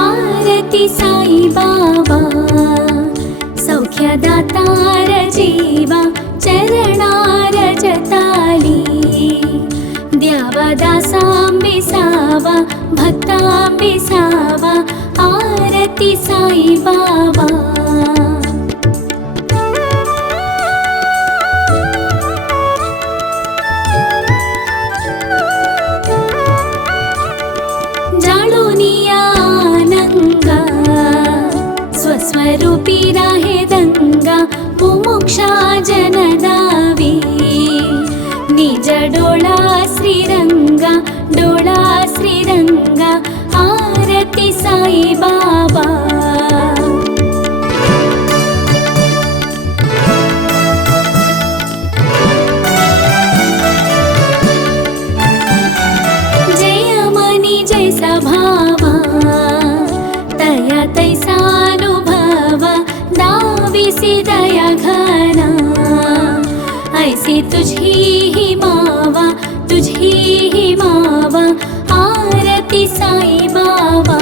आरती साई बाबा सौख्यदातार जीवा चरणार जताली द्यावा दासांबिसावा भक्तांबिसावा आरती साई बाबा स्वस्वरूपी राहे दंगा मुमुक्षा जनदावी निज डोळा श्रीरंगा आरती साई बाबा जय मनी जैसा भावा तया तैसा दाविसी दया घना ऐसी तुझी ही मावा आरती साई बाबा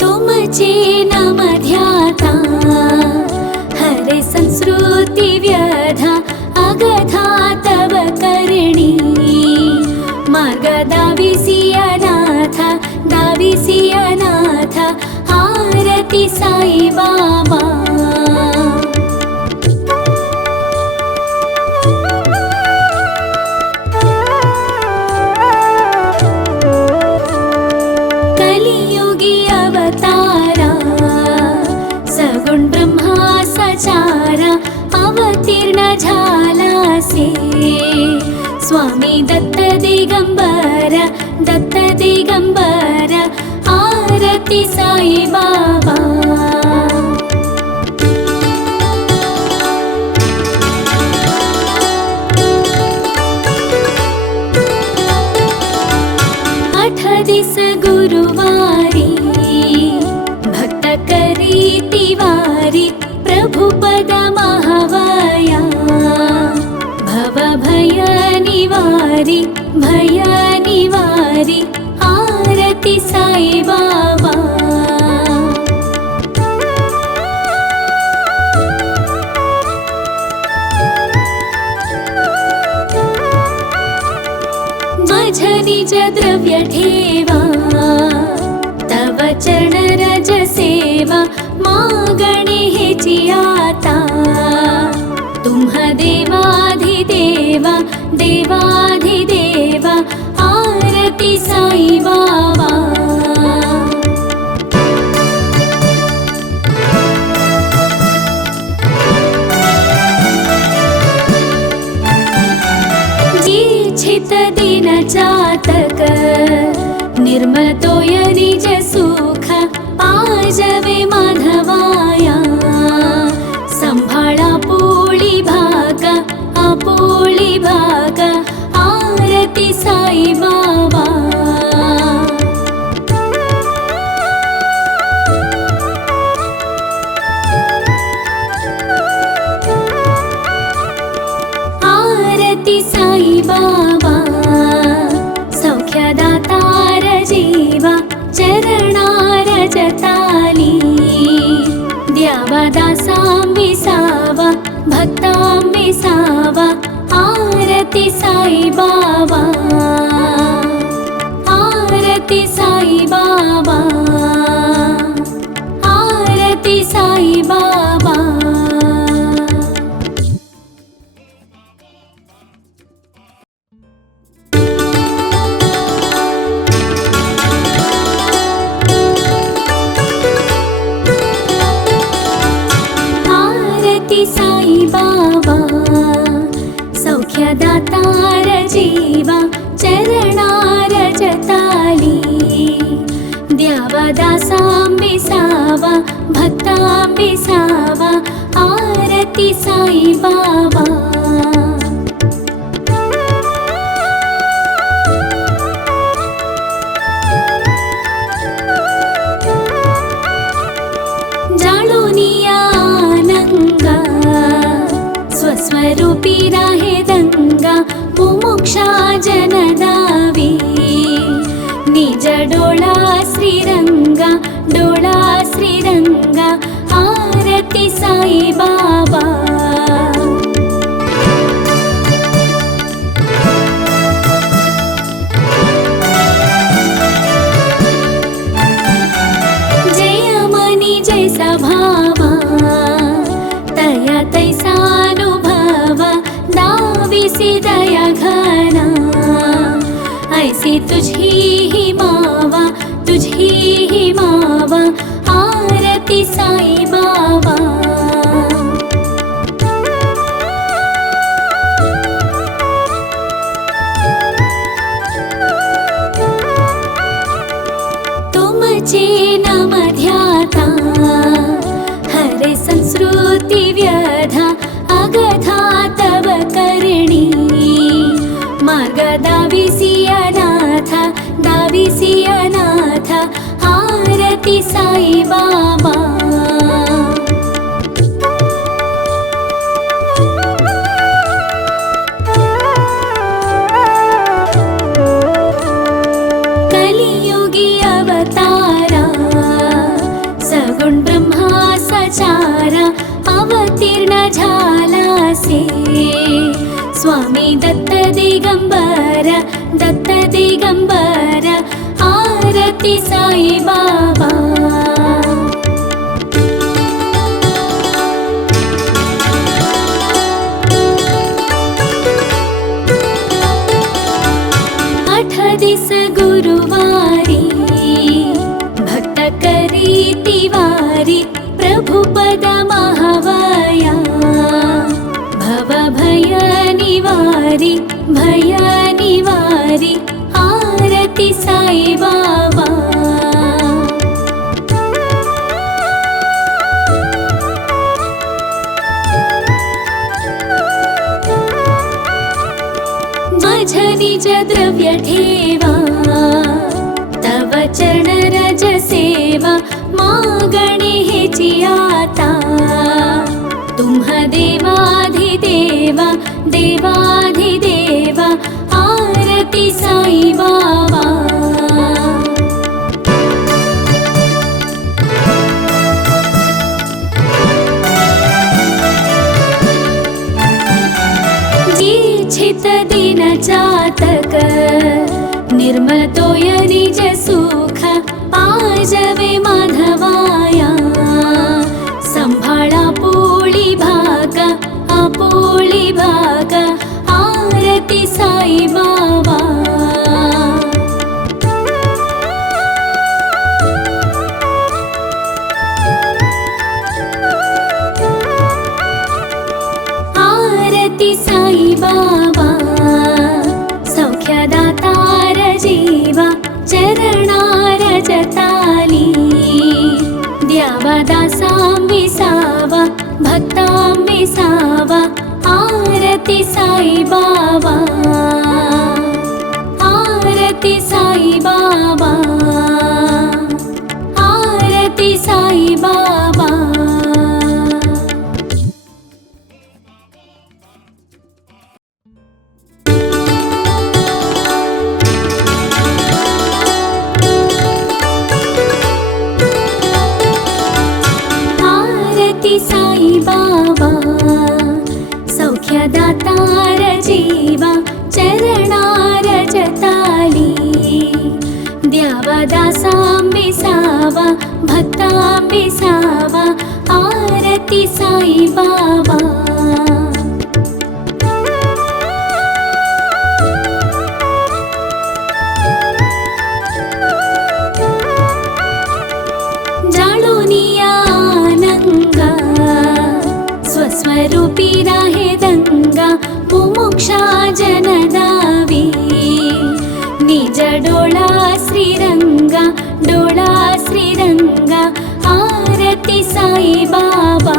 तुमचे नाम ध्याता हरे संस्कृती व्यधा अगधा तव करणी मार्ग दाविसी अनाथ आरती साई बाबा कलियुगी अवतारा सगुण ब्रह्मा सचारा अवतीर्ण झालासे स्वामी दत्त दिगंबर आरती साई बाबा आठ दिस गुरुवारी भक्त करी तिवारी प्रभु पद महावया भव भय निवारी आरती साई बाबा माझ निज द्रव्य ठेवा तव चरण रज सेवा मागणे हेची आता तुम्ह देवाधिदेवा आरती साई बाबा जीच्छित दिन चातक निर्मल तोय निज सुख पाजवे माधवाया संभाळा पोळी भाग आरती साई बाबा आरती साई बाबा सौख्यदातार जीवा चरणार जताली द्यावा दासांबिसावा भक्तांबिसावा आरती साई बाबा आरती साई बाबा आरती साई बाबा आरती साई बाबा सौख्यदातार जीवा चरणार जताली द्यावा दासांबिसावा भक्तांबिसावा आरती साई बाबा ऐसी तुझी मावा, तुझी मावा, आरती साई बाबा। तुमचे नाम ध्याता हरे संस्कृती व्यधा, अगथा तव करणी मार्ग दाविसी अनाथ, दाविसी अनाथ, आरती साई बाबा। कलियुगी अवतारा सगुण ब्रह्मा सचारा, अवतीर्ण झालासे स्वामी दत्त दिगंबर, दत्त दिगंबर, आरती साई बाबा। आठ दिस गुरुवारी भक्त करी तिवारी, प्रभु पद महावया भव भय निवारी, भय निवारी, आरती साई बाबा। माझ निज द्रव्य ठेवा, तव चरण रज सेवा, मागणे हेची आता तुम्हा देवाधिदेवा, देवाधिदेवा, आरती साई बाबा। जिच्छित दिन चातक, निर्मल तोय निज सुख, पाजवे माधवाया संभाळा पोळी भाग, आपोळी भाग, आरती साई बाबा। आरती साई बाबा, सौख्यदातार जीवा, चरणार जताली द्यावा दासां विसावा, भक्तां विसावा, आरती साई बाबा, आरती साई बाबा, आरती साई बाबा। आरती साई बाबा, सौख्यदातार जीवा, चरणार जताली द्यावा दासां विसावा, भक्तां विसावा, आरती साई बाबा। जाळूनिया आनंगा, स्वस्वरूपी राहे दंगा, मुमुक्षा जनदावी निज डोळा श्रीरंगा, डोळा श्रीरंगा, आरती साई बाबा।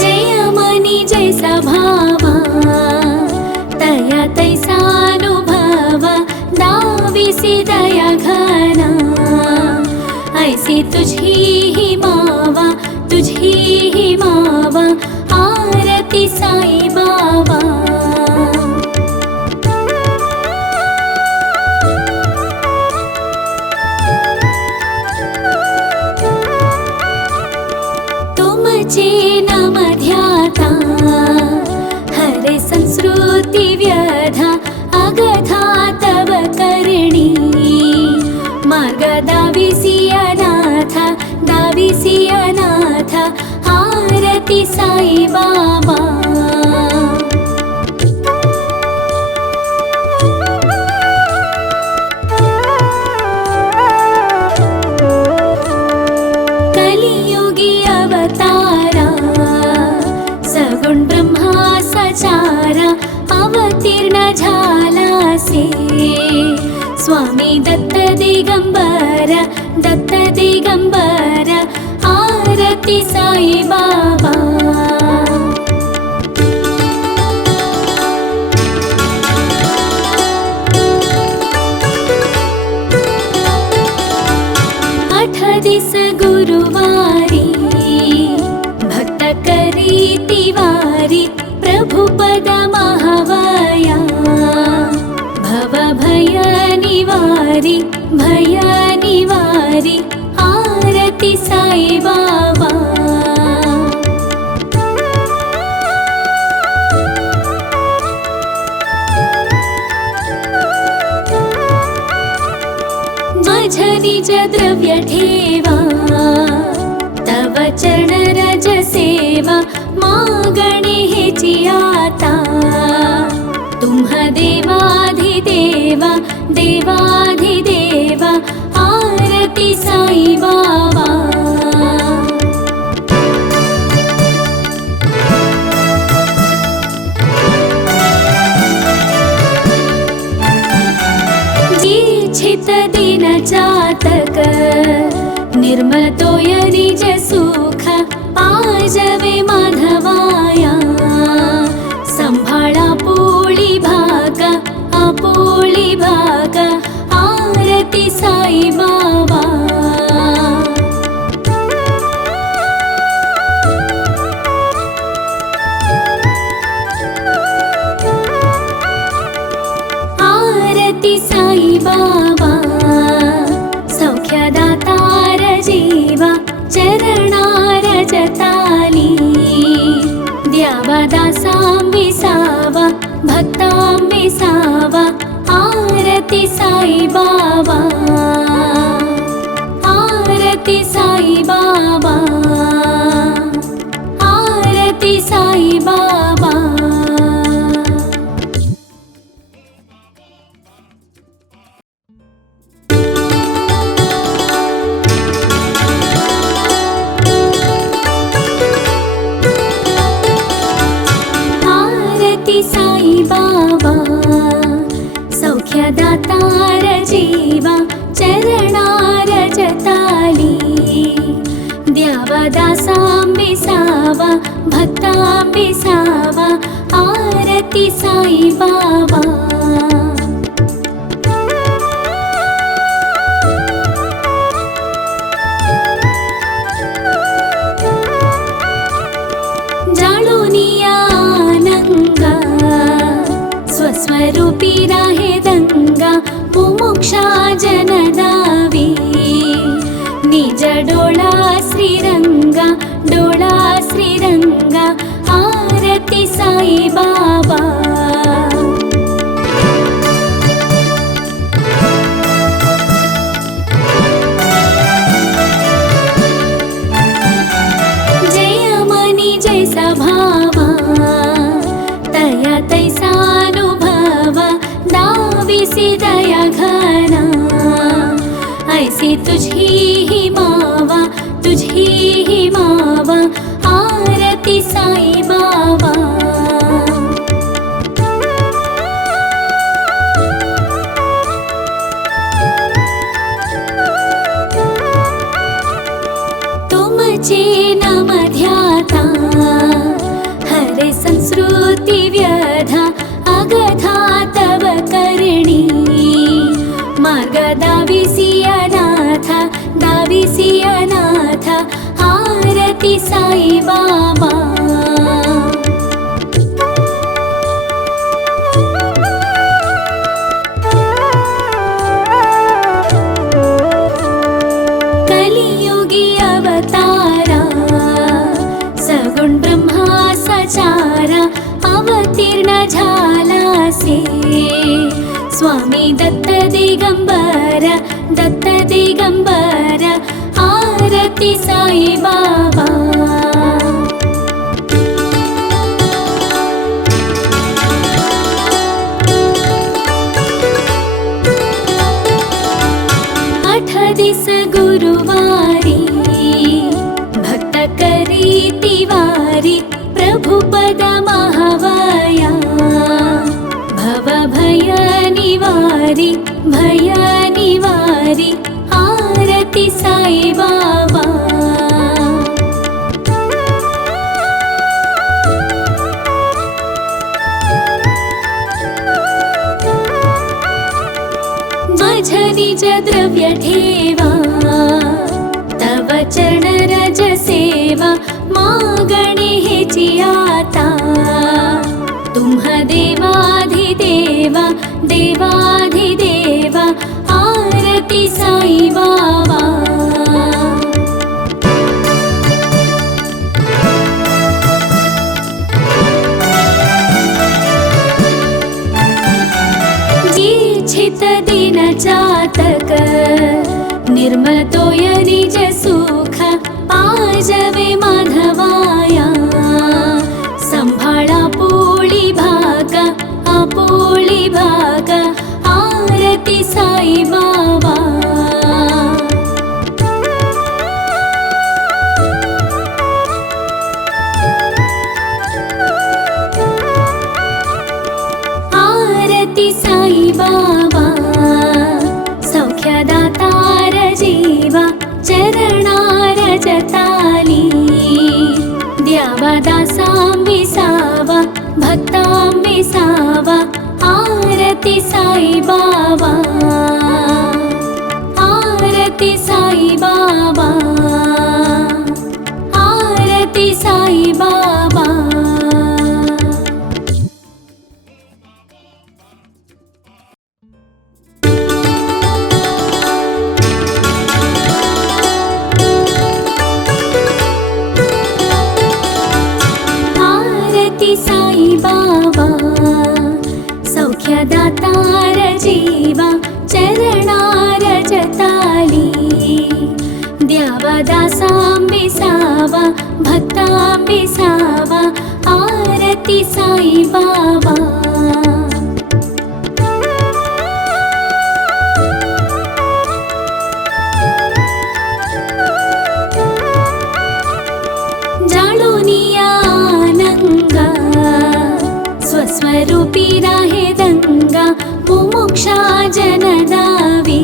जय मनी जैसा भावा, तया तैसानुभवा, दाविसी दया घना, ऐसी तुझी मावा, तुझी मावा, आरती साई बाबा। तुमचे नाम ध्याता हरे संस्कृती व्यधा, अगथा तव करणी मार्ग दाविसी अनाथ, दाविसी साई बाबा। कलियुगी अवतारा सगुण ब्रह्मा सचारा अवतीर्ण झाला से स्वामी दत्त दिगंबर दत्त दिगंबर आरती साई बाबा। आठ दिस गुरुवारी भक्त करी तिवारी प्रभु पद महावाया भव भय निवारी भय निवारी आरती साई बाबा। माझ निज द्रव्य ठेवा तव चरण रज सेवा मागणे हेची आता तुम्हा देवाधिदेवा देवाधिदेवा आरती साई बाबा। जिच्छित दिन जातक निर्मल तोय निज सुख पाजवे माधवाया संभाळा पोळी भागा आपोळी भागा आरती साई बाबा। आरती साई बाबा सौख्यदातार जीवा चरणार जताली द्यावा दासां विसावा भक्तां विसावा आरती साई बाबा। आरती साई बाबा आरती साई बाबा। आरती साई बाबा सौख्यदातार जीवा चरणार जताली द्यावा दासां विसावा भक्तां विसावा आरती साई बाबा। जाळूनिया आनंगा स्वस्वरूपी राहे दंगा मुमुक्षा जनदावी निज डोळा श्रीरंगा डोळा श्रीरंगा आरती साई बाबा। जय मनी जैसा भावा तया तैसानुभवा दाविसी दया घना ऐसी तुझी ही मावा तुझी ही मावा आरती साई बाबा। तुमचे नाम ध्याता हरे संस्कृती व्यधा अगधा तव करणी मार्ग दाविसी अनाथ आरती साई बाबा। कलियुगी अवतारा सगुण ब्रह्मा सचारा अवतीर्ण झाला से स्वामी दत्त दिगंबर दत्त दिगंबर आरती साई बाबा। भय निवारी आरती साई बाबा। माझ निज द्रव्य ठेवा तव चरण रज सेवा मागणे हेची आता। तुम्ह देवाधिदेवा देवाधिदेवा आरती साई बाबा। इच्छित दिन जातक निर्मल तोय निज सुख पाजवे माधवाया। संभाळा पोळी भागा आपोळी भागा आरती साई बाबा। आरती साई बाबा सौख्यदातार जीवा चरणार जताली। द्यावा दासांबी सावा भक्तांबी सावा आरती साई बाबा। आरती साई बाबा आरती साई बाबा। आरती साई बाबा सौख्यदातार जीवा चरणार जताली। द्यावा दासांबी सावा भक्तांबी सावा आरती साई बाबा। स्वस्वरूपी राहे दंगा मुमुक्षा जनदावी।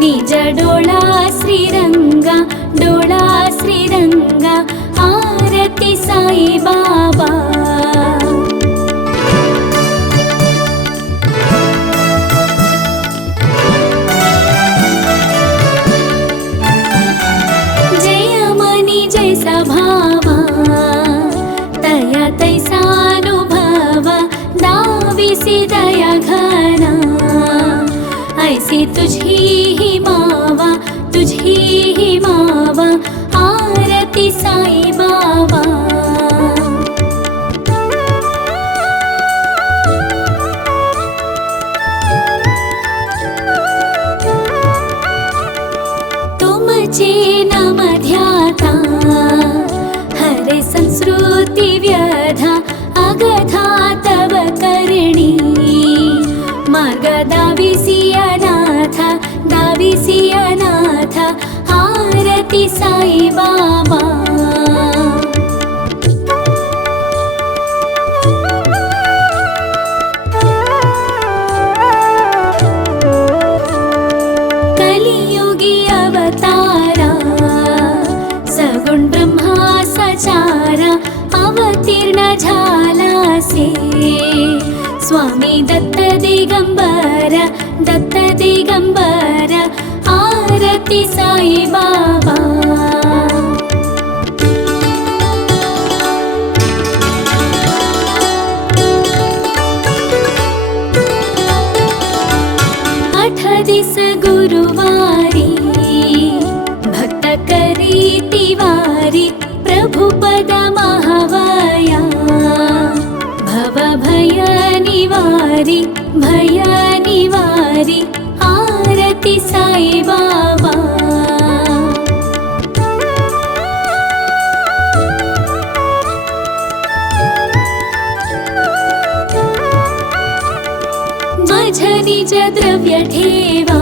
निज डोळा श्रीरंगा डोळा श्रीरंगा आरती साई बाबा। जय मनी जैसा भावा तया तैसानुभवा दाविसी दया घना। ऐसी तुझी ही मावा तुझी ही मावा आरती साई बाबा। तुमचे नाम ध्याता हरे संस्कृती व्यधा अगधा तव करणी। मार्ग दाविसी अनाथ दाविसी अनाथ आरती साई बाबा। कलियुगी अवतारा सगुण ब्रह्मा सचारा अवतीर्ण झालासे। स्वामी दत्त दिगंबर दत्त दिगंबर आरती साई बाबा। आठ दिस गुरुवारी भक्त करीती वारी प्रभुपद महावया। भव भय निवारी भय निवारी आरती साई बाबा। माझ निज द्रव्य ठेवा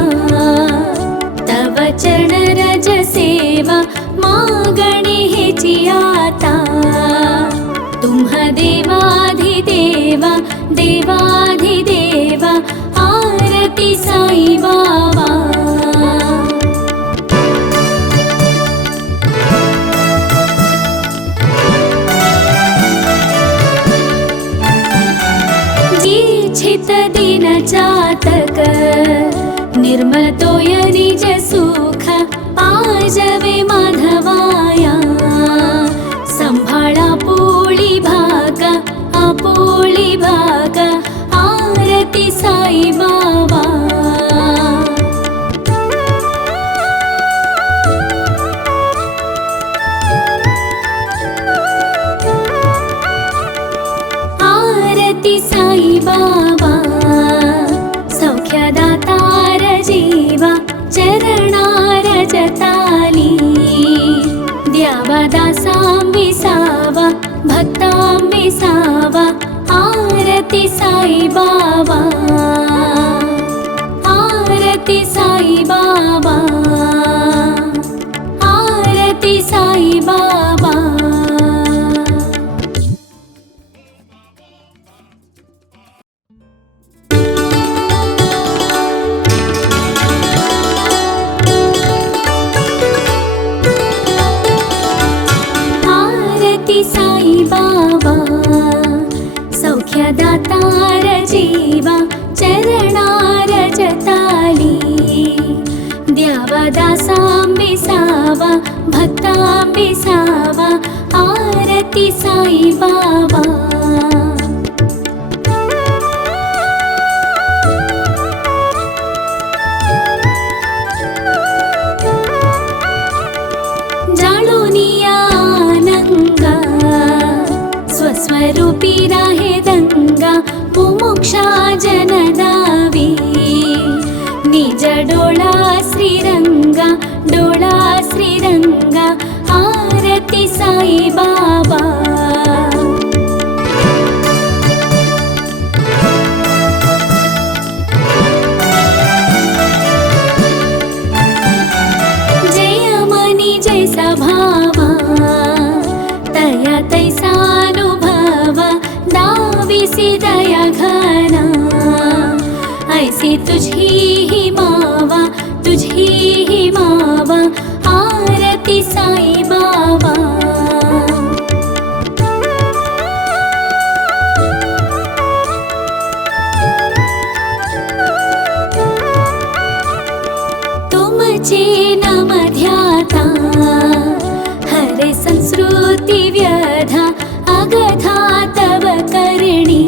तव चरण रज सेवा मागणे हेची आता। तुम्ह देवाधिदेवा देवाधिदेवा आरती आरती साई बाबा। छित दिन चातक निर्मल तोय निज सुख पाजवे माधवाया। संभाळा पोळी भागा आपोळी भागा आरती साई बाबा। आरती साई बाबा सौख्यदातार जीवा चरणार जताली। द्यावा दासां विसावा भक्तां विसावा आरती साई बाबा। आरती साई बाबा आरती साई बाबा। आरती साई बाबा सौख्यदातार जीवा चरणार जताली। द्यावा दासां विसावा भक्तां विसावा आरती साई बाबा। जाळुनिया आनंगा स्वस्वरूपी राहे दंगा मुमुक्षा जनदावी। निज डोळा श्रीरंगा डोळा श्रीरंगा आरती साई बाबा। जय मनी जैसा भावा तया तैसानुभवा। दाविसी दया घना ऐसी तुझी ही मावा तुझी ही मावा आरती साई बाबा। तुमचे नाम ध्याता हरे संस्कृती व्यधा अगधा तव करणी।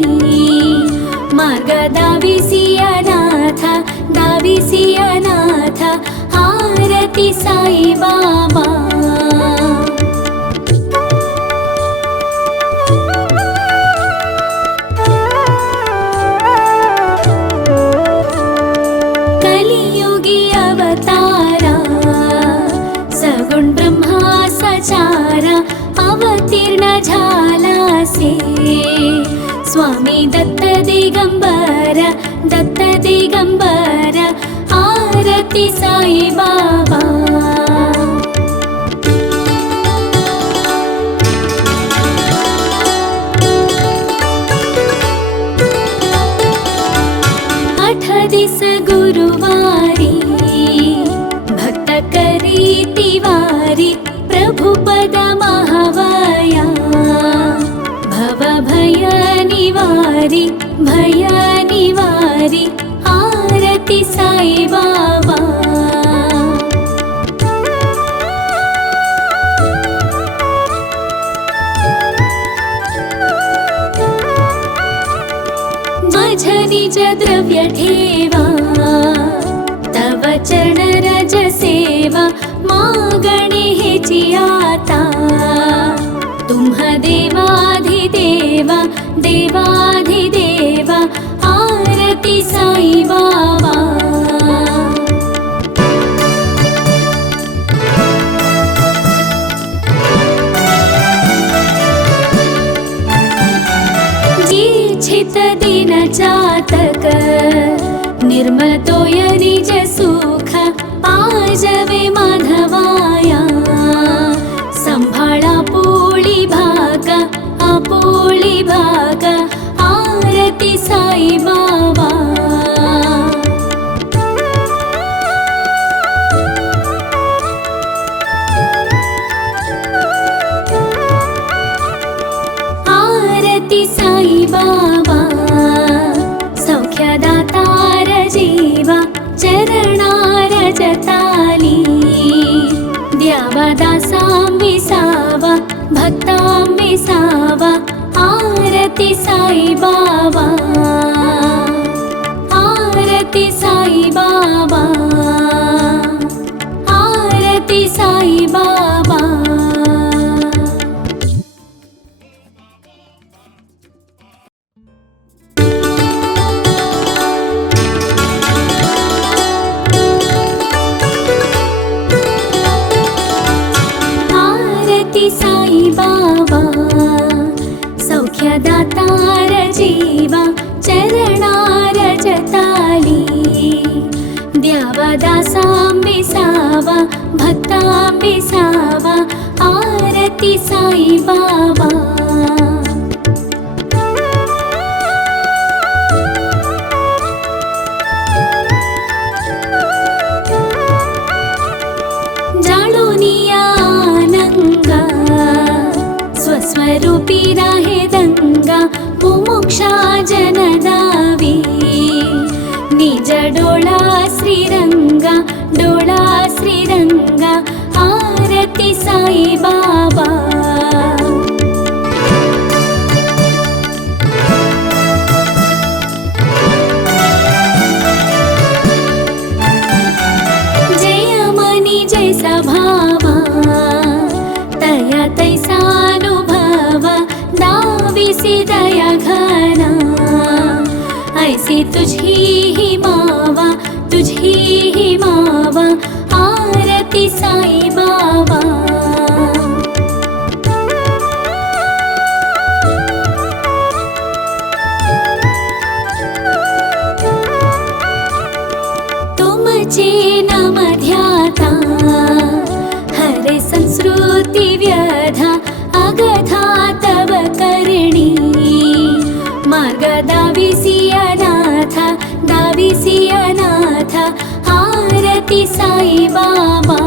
मार्ग दाविसी अनाथ आरती साई बाबा। कलियुगी अवतारा सगुण ब्रह्मा सचारा अवतीर्ण झालासे। स्वामी दत्त दिगंबर आरती साई बाबा। आठ दिस गुरुवारी भक्त करी तिवारी। प्रभुपद महावया भव भय निवारी आरती साई बाबा। माझ निज द्रव्य ठेवा तव चरण रज सेवा। मागणे हेची आता तुम्हा देवाधिदेवा देवाधिदेवा आरती साई बाबा। छित दिन चातक निर्मल तोय निज सुख पाजवे माधवाया। संभाळा पोळी भागा आपोळी भागा आरती साई बाबा। बाबा सौख्यदातार जीवा चरणार जताली द्यावा दासां विसावा भक्तां विसावा आरती साई बाबा आरती साई बाबा आरती साई बाबा आरती साई बाबा सौख्यदातार जीवा चरणार जताली द्यावा दासां विसावा भक्तां विसावा आरती साई बाबा जाळुनियानंगा स्वस्वरूपी राहे दंगा मुमुक्षा जनदावी निज डोळा श्रीरंगा आरती साई बाबा जय मनी जैसा भावा तया तैसानुभवा दाविसी दया घना ऐसी तुझी ही मावा आरती साई बाबा तुमचे नाम ध्याता हरे संस्कृती व्यधा अगधा तव करणी मार्ग दाविसी अनाथ आरती साई बाबा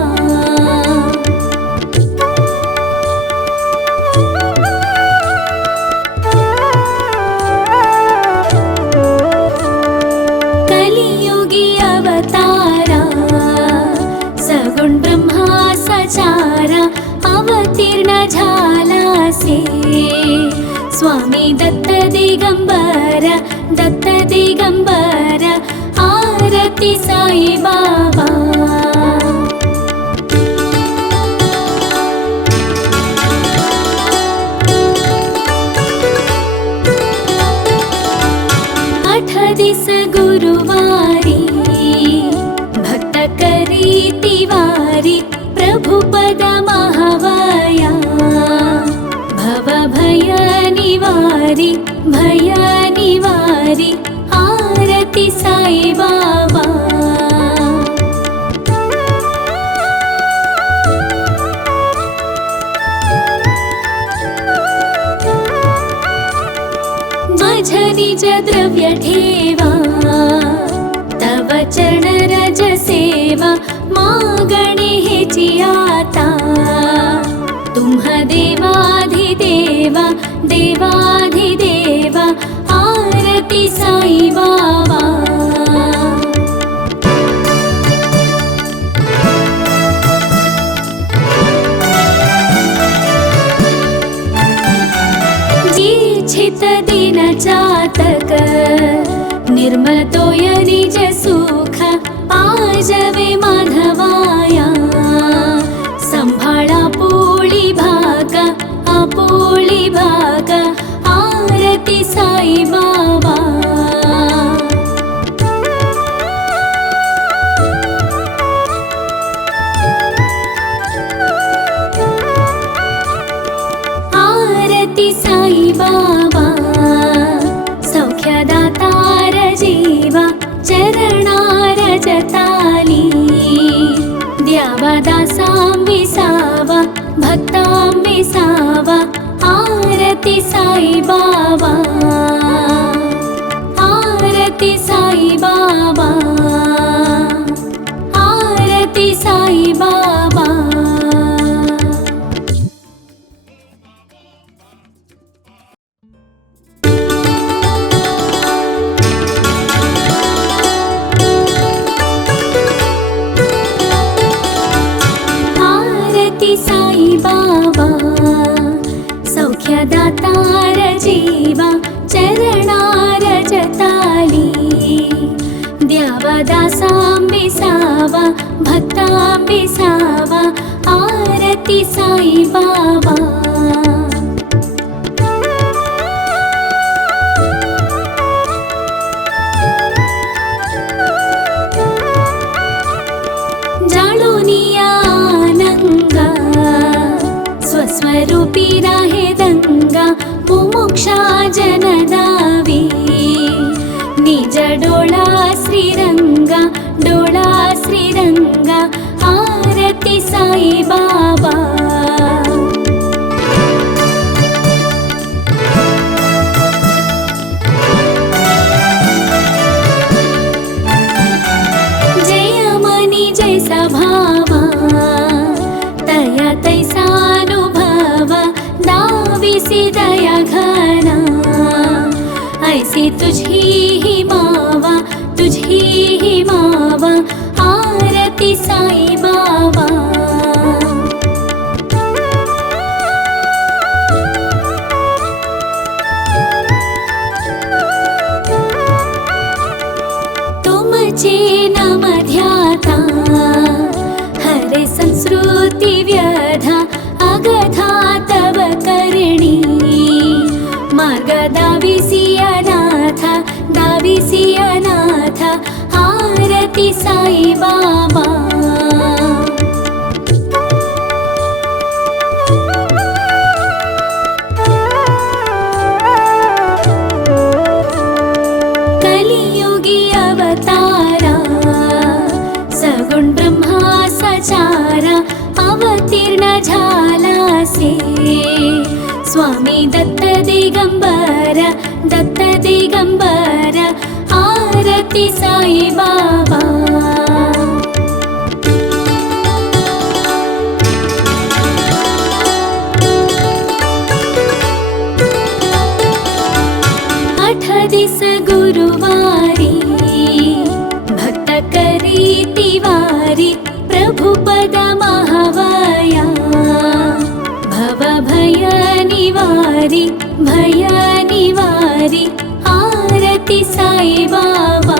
कलियुगी अवतारा सगुण ब्रह्मा सचारा अवतीर्ण झालासे स्वामी दत्त दिगंबर आरती साई बाबा आठ दिस गुरुवारी भक्त करी तिवारी प्रभुपद महावया भव भय निवारी आरती साई बाबा माझ निज द्रव्य ठेवा तव चरण रज सेवा मागणे हेची आता तुम्ह देवाधिदेवा आरती साई बाबा जीच्छित दिन चातक निर्मल तोय निज सुख पाजवे माधवाया संभाळा पोळी भाग आरती साई बाबा आरती साई बाबा सौख्यदातार जीवा चरणार जताली द्यावा दासां विसावा भक्तां विसावा आरती साई बाबा आरती साई बाबा आरती साई बाबा साई बाबा सौख्यदातार जीवा चरणार जताली द्यावा दासांबिसावा भक्तांबिसावा आरती साई बाबा स्वरूपी राहे दंगा मुमुक्षा जनदावी निज डोळा श्रीरंगा आरती साई बाबा जय मनी जैसा भावा तया तैसा दाविसी दया घना ऐसी तुझी ही मावा आरती साई बाबा तुमचे नाम ध्याता हरे संस्कृती व्यधा अगधा तव करणी मार्ग दाविसी अनाथ आरती साई बाबा कलियुगी अवतारा सगुण ब्रह्मा सचारा अवतीर्ण झालासे स्वामी दत्त दिगंबर आरती साई बाबा आठ दिस गुरुवारी भक्त करी तिवारी प्रभुपद महावया भव भय निवारी आरती साई बाबा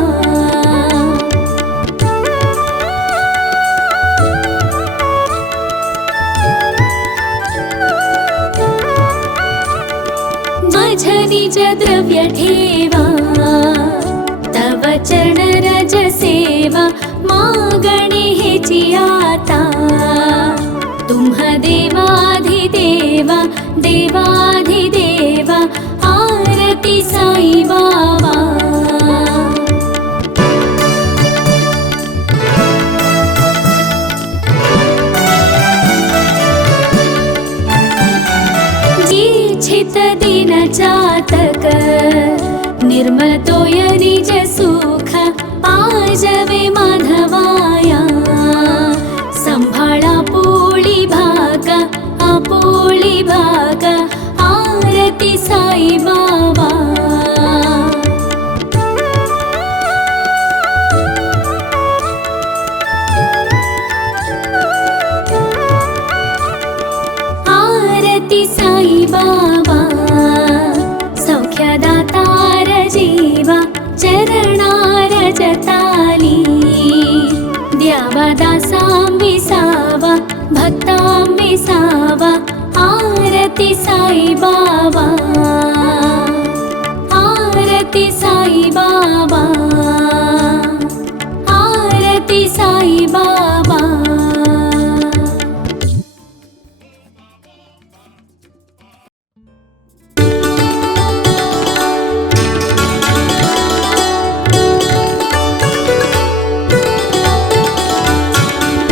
माझ निज द्रव्य ठेवा तव चरण रज सेवा मागणे हेची आता तुम्ह देवाधिदेवा आरती साई बाबा जीच्छित दिन चातक निर्मल तोय निज सुख पाजवे माधवाया संभाळा पोळी भाग आरती साई बाबा आरती साई बाबा सौख्यदातार जीवा चरणार जताली द्यावा दासांबिसावा भक्तांबिसावा आरती साई बाबा आरती साई बाबा आरती साई बाबा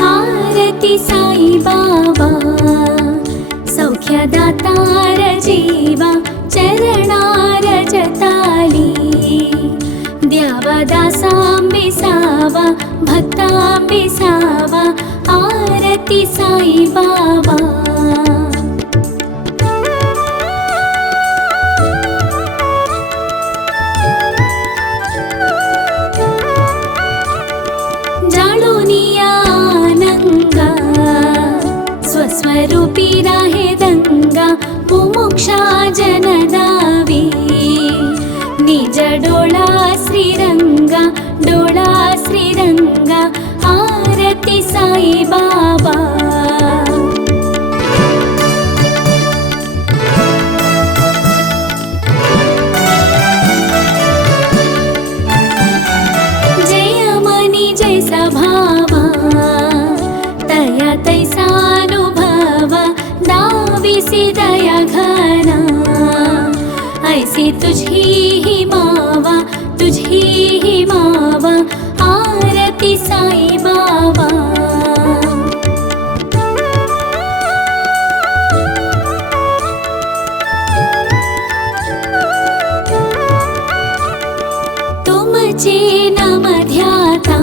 आरती साई बाबा सौख्यदातार जीवा चरणार जताली द्यावा दासांबिसावा भक्तांबिसावा आरती साई बाबा स्वरूप स्वस्वरूपी राहे दंगा मुमुक्षा जनदावी निज डोळा श्रीरंगा आरती साई बाबा भावा तया तैसानुभवा दाविसी दया घना ऐसी तुझी ही मावा आरती साई बाबा तुमचे नाम ध्याता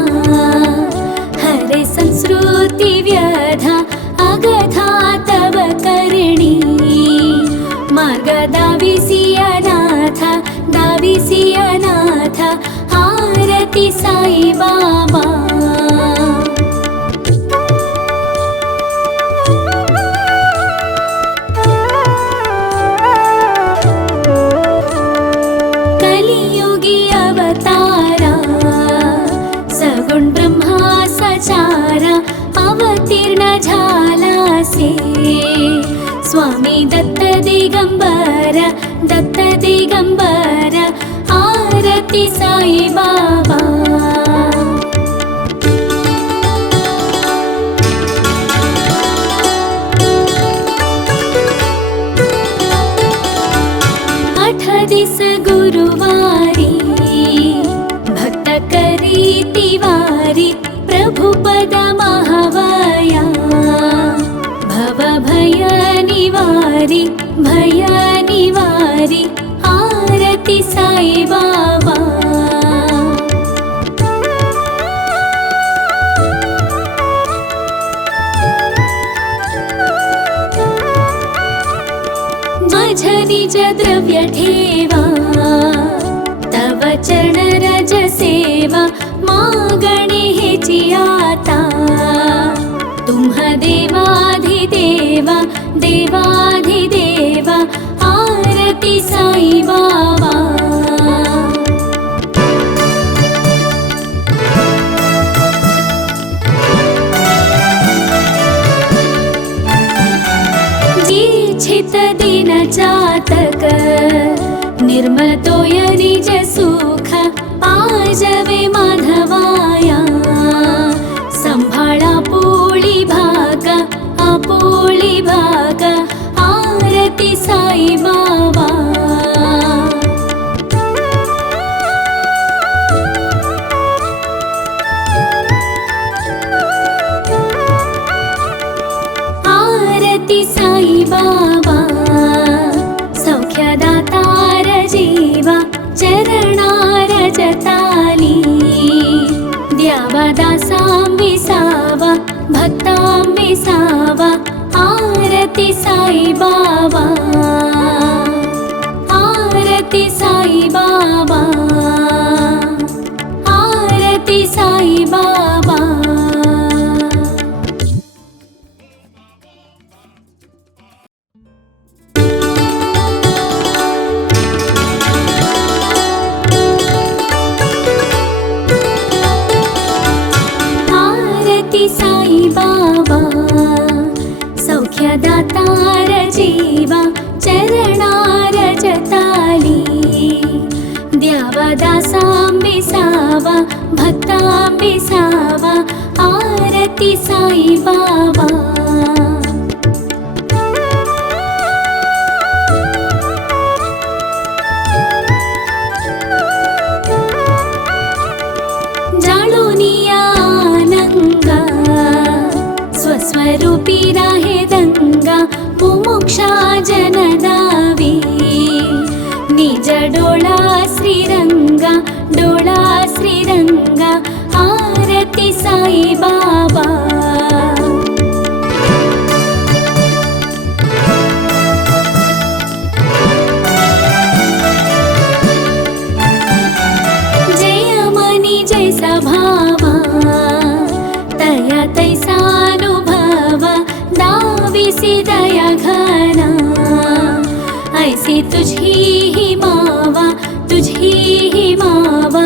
हरे संस्कृती व्यधा अगथा तव करणी मार्ग दाविसी अनाथ आरती साई बाबा कलियुगी अवतारा सगुण ब्रह्मा सचारा अवतीर्ण झालासे स्वामी दत्त दिगंबर आरती साई बाबा आठ दिस गुरुवारी भक्त करी तिवारी प्रभु पद महावया भव भय निवारी आरती साई बाबा माझ निज द्रव्य ठेवा तव चरण रज सेवा मागणे हेची आता तुम्हा देवाधिदेवा आरती साई बाबा जिच्छित दिन जातक निर्मल तोय निज सुख पाजवे माधवाया संभाळा पोळी भाग आरती साई बाबा आरती साई बाबा सौख्यदातार जीवा चरणार जताली द्यावा दासां विसावा भक्तां विसावा आरती साई बाबा आरती साई बाबा आरती साई बाबा साई बाबा सौख्यदातार जीवा चरणार जताली द्यावा दासां विसावा भक्तां विसावा आरती साई बाबा स्वस्वरूपी राहे दंगा मुमुक्षा जनदावी निज डोळा श्रीरंगा आरती साई बाबा तैसानुभवा दाविसी दया दया घना, ऐसी तुझी ही मावा, तुझी ही मावा,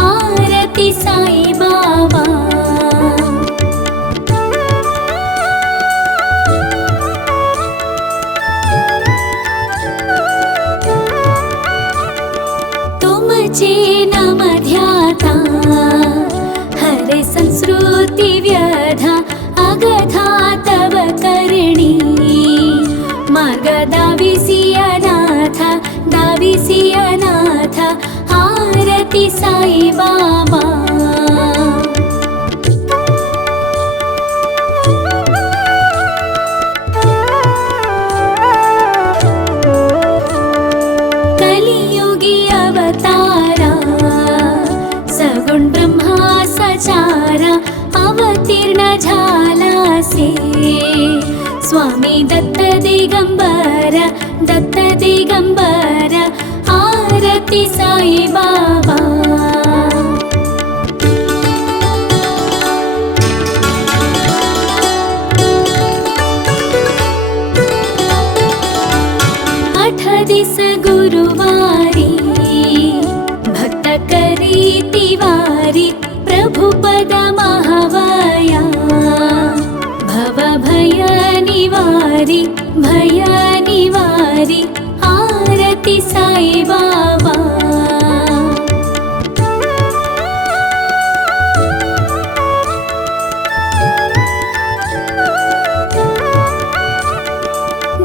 आरती साई बाबा। तुमचे नाम ध्याता हरे संस्कृती व्यधा, अगधा तव करणी मार्ग दाविसी अनाथ, दाविसी अनाथ, आरती साई बाबा। कलियुगी अवतारा सगुण ब्रह्मा सचारा, अवतीर्ण झालासे स्वामी दत्त दिगंबर, दत्त दिगंबर, आरती साई बाबा। आठ दिस गुरुवारी भक्त करी तिवारी, प्रभु पद महावया भव भय निवारी, भय निवारी, आरती साई बाबा।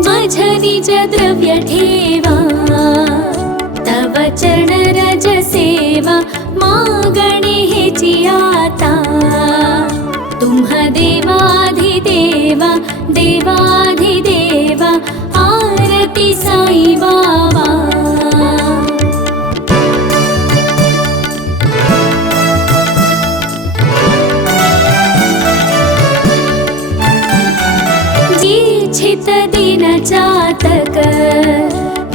माझ निज द्रव्य ठेवा, तव चरण रज सेवा, मागणे हेची आता, तुम्ह देवाधिदेवा, देवाधिदेवा, आरती साई बाबा। जिच्छित दिन चातक,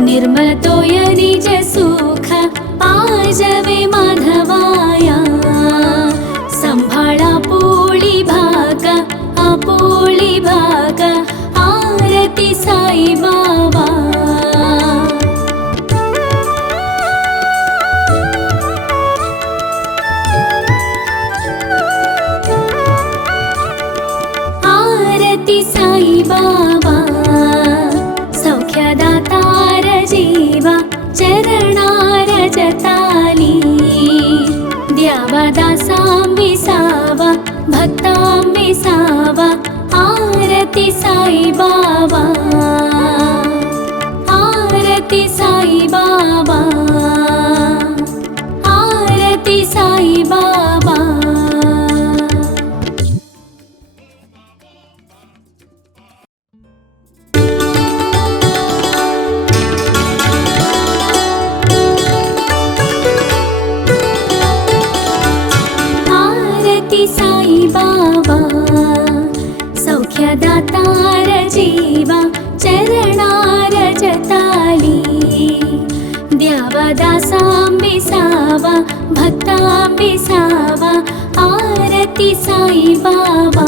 निर्मल तोय निज सुख, पाजवे माधवाया, संभाळा पोळी भागा, आपोळी भागा, आरती साई बाबा। आरती साई बाबा, सौख्यदातार जीवा, चरणार जताली, द्यावा दासांबिसावा, भक्तांबिसावा, आरती साई बाबा, आरती साई बाबा, आरती साई बाबा। आरती साई बाबा, सौख्यदातार जीवा, चरणार जताली, द्यावा दासांबिसावा, भक्तांबिसावा, आरती साई बाबा।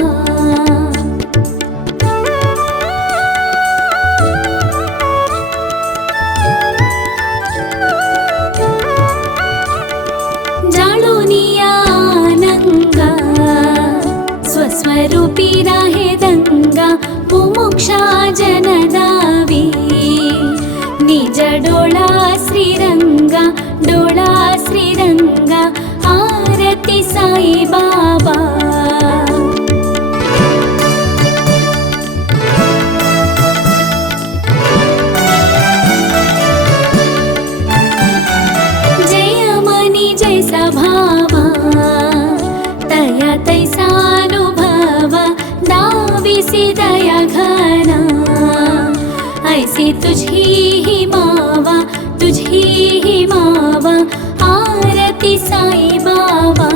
जाणूनिया आनंगा, स्वस्वरूपी राहे दंगा, मुमुक्षा जनदावी, निज डोळा श्रीरंगा, डोळा श्रीरंगा, आरती साई बाबा। जय मनी जैसा भावा, तया तैसानुभवा, दाविसी दया घना, ऐसी तुझी ही मावा, तुझी ही मावा, आरती साई बाबा।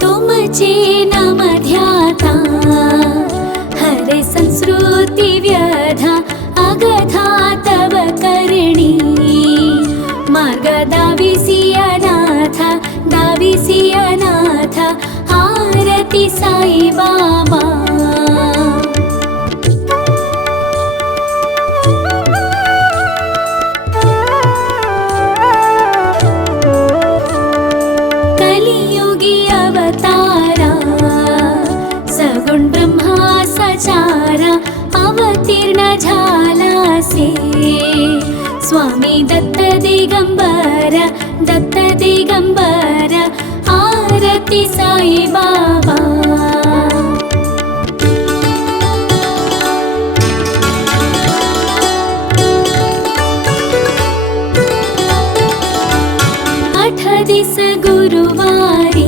तुमचे नाम ध्याता हरे संस्कृती व्यधा, अगधा तव करणी मार्ग दाविसी अनाथ दाविसी अनाथ आरती साई बाबा कलियुगी अवतारा सगुण ब्रह्मा सचारा अवतीर्ण झाला से स्वामी दत्त दिगंबर आरती साई बाबा दिस गुरुवारी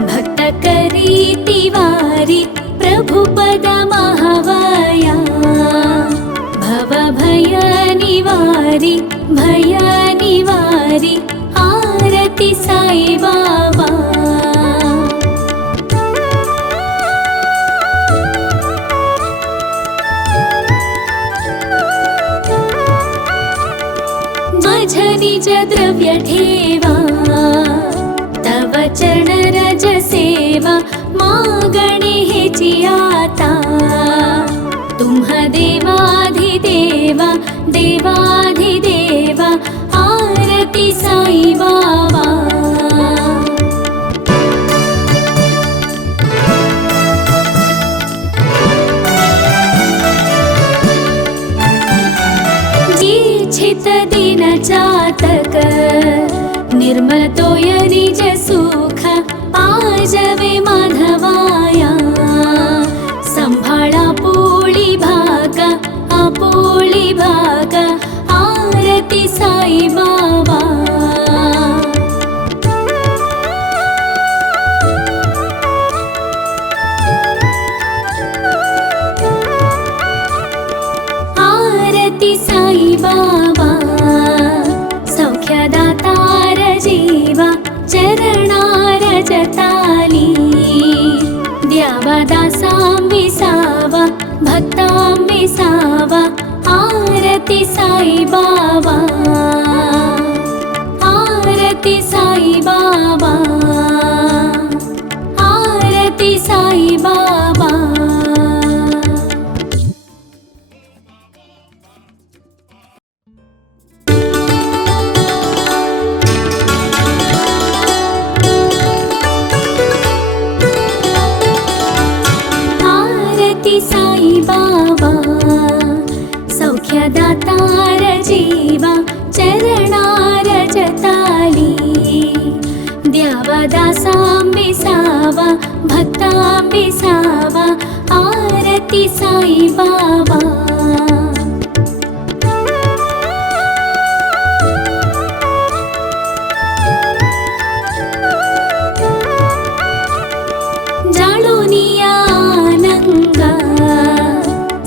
भक्त करी तिवारी प्रभु पद महावाया भव भय निवारी आरती साई बाबा माझ निज द्रव्य ठेवा तव चरण रज सेवा मागणे हेची आता तुम्हा देवाधिदेवा देवाधिदेवा आरती साई बाबा छित दिन जातक निर्मल तोय निज सुख पाजवे माधवाया संभाळा पोळी भाग आरती साई बाबा आरती साई बाबा सौख्यदातार जीवा चरणार जताली द्यावा दासां विसावा भक्तां विसावा आरती साई बाबा आरती साई बाबा आरती साई बाबा साई बाबा सौख्यदातार जीवा चरणार जताली द्यावा दासां विसावा भक्तां विसावा आरती साई बाबा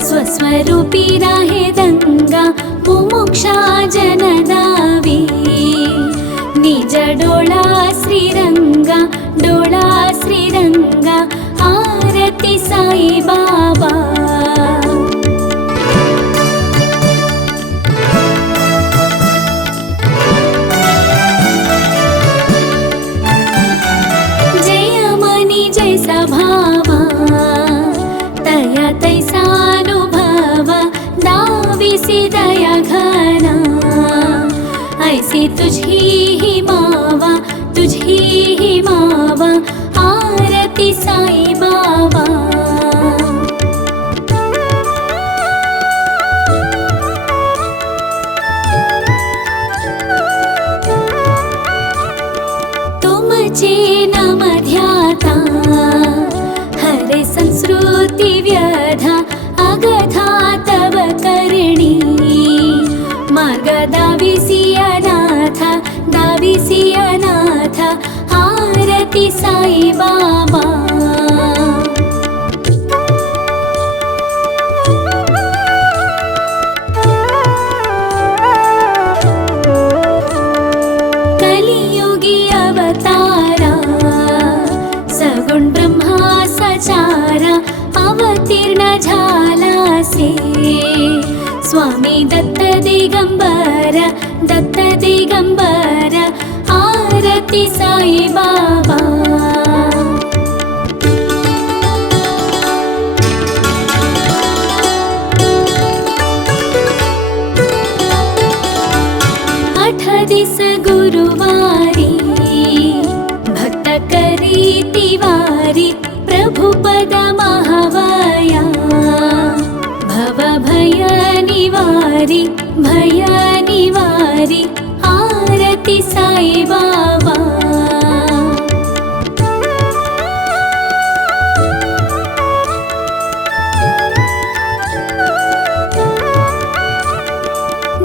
स्वस्वरूपी राहे दंगा मुमुक्षा जनदावी निज डोळा श्रीरंगा आरती साई बाबा जय मनी जैसा भावा तया तैसानुभवा दाविसी दया घना ऐसी तुझी ही मावा आरती साई बाबा तुमचे नाम ध्याता हरे संस्कृती व्यधा अगधा तव करणी मार्ग दाविसी अनाथ आरती साई बाबा कलियुगी अवतारा सगुण ब्रह्मा सचारा अवतीर्ण झाला से स्वामी दत्त दिगंबर आरती साई बाबा। दिस गुरुवारी भक्त करी तिवारी प्रभुपद महावया भव भय निवारी भय निवारी आरती साई बाबा।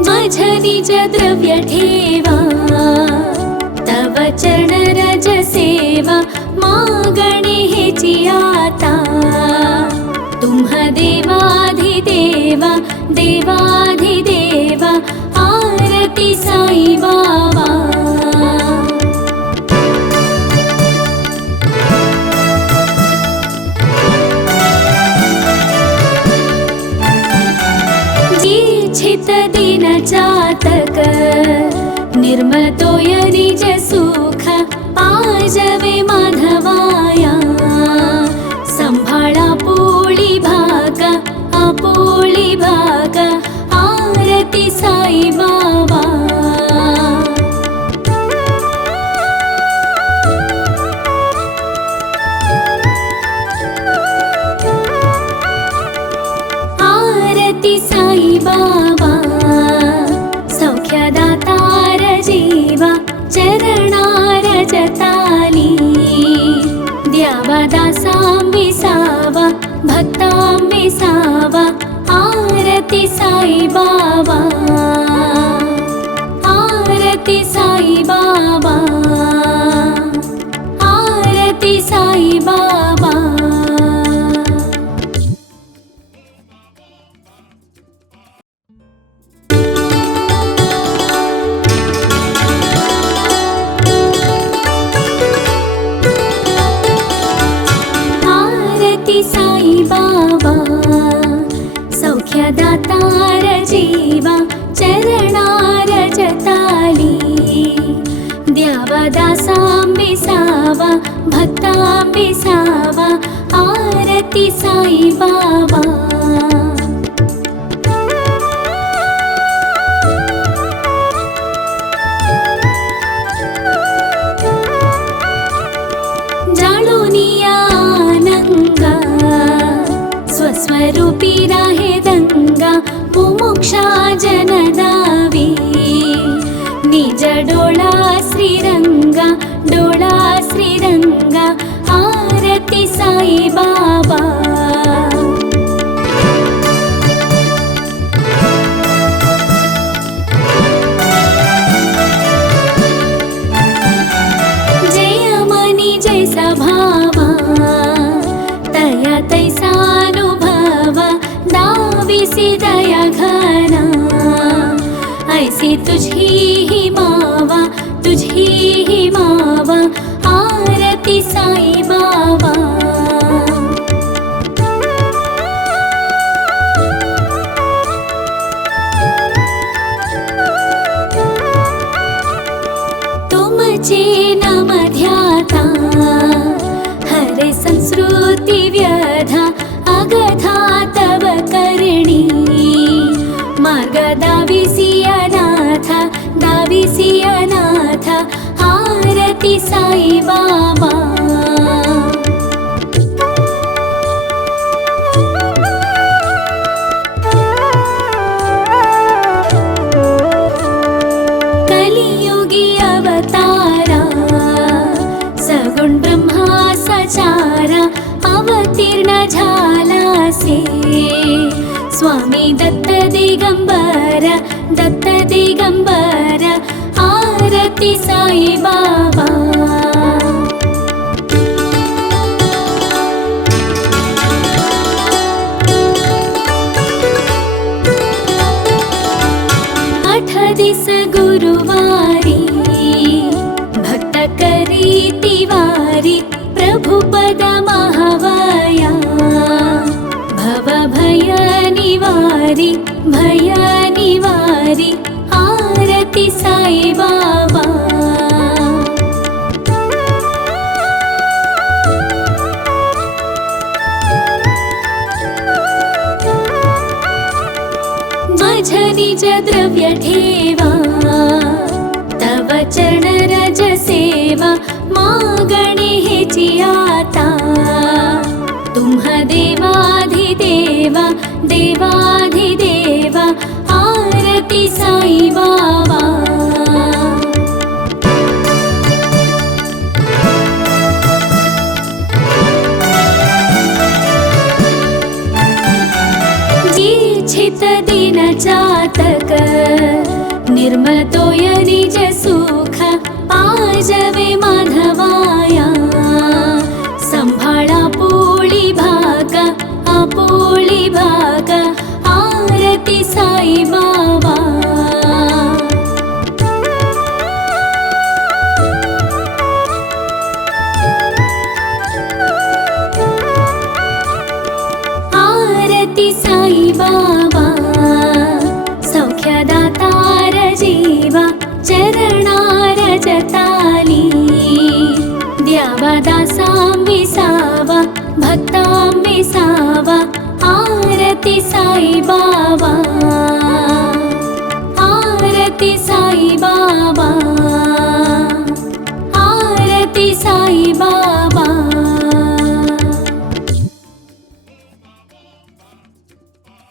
माझ निज द्रव्य ठेवा तव चरण रज सेवा मागणे हेची आता तुम्हा देवाधिदेवा देवाधिदेवा आरती साई बाबा। छित दिन चातक निर्मल तोय निज सुख पाजवे माधवाया संभाळा पोळी भागा आपोळी भागा आरती साई बाबा। आरती साई बाबा सौख्यदातार जीवा चरणार जताली द्यावा दासां विसावा भक्तां विसावा आरती साई बाबा। आरती साई बाबा आरती साई बाबा। साई बाबा सौख्यदातार जीवा चरणार जताली द्यावा दासां विसावा भक्तां विसावा आरती साई बाबा। स्वस्वरूपी राहे दंगा मुमुक्षा जनदावी निज डोळा श्रीरंगा आरती साई बाबा। जय मनी जैसा भावा तया तैसा दाविसी दया घना ऐसी तुझी ही मावा आरती साई बाबा। तुमचे नाम ध्याता हरे संस्कृती व्यधा अगधा तव करणी मार्ग दाविसी अनाथ आरती साई बाबा। कलियुगी अवतारा सगुण ब्रह्मा सचारा अवतीर्ण झालासे स्वामी दत्त दिगंबर आरती साई बाबा। दिस गुरुवारी भक्त करी तिवारी प्रभुपद महावया भव भय निवारी भय निवारी आरती साई बाबा। द्रव्य ठेवा तव चरण रज सेवा मागणे हेची आता तुम्हा देवाधिदेवा देवाधिदेवा आरती साई बाबा जिच्छित दिन चातक निर्मल तोय निज सुख पाजवे माधवाया संभाळा पोळी भागा आपोळी भागा आरती साई बाबा आरती साई बाबा सौख्यदातार जीवा चरणार जताली द्यावा दासां विसावा भक्तां विसावा आरती साई बाबा आरती साई बाबा आरती साई बाबा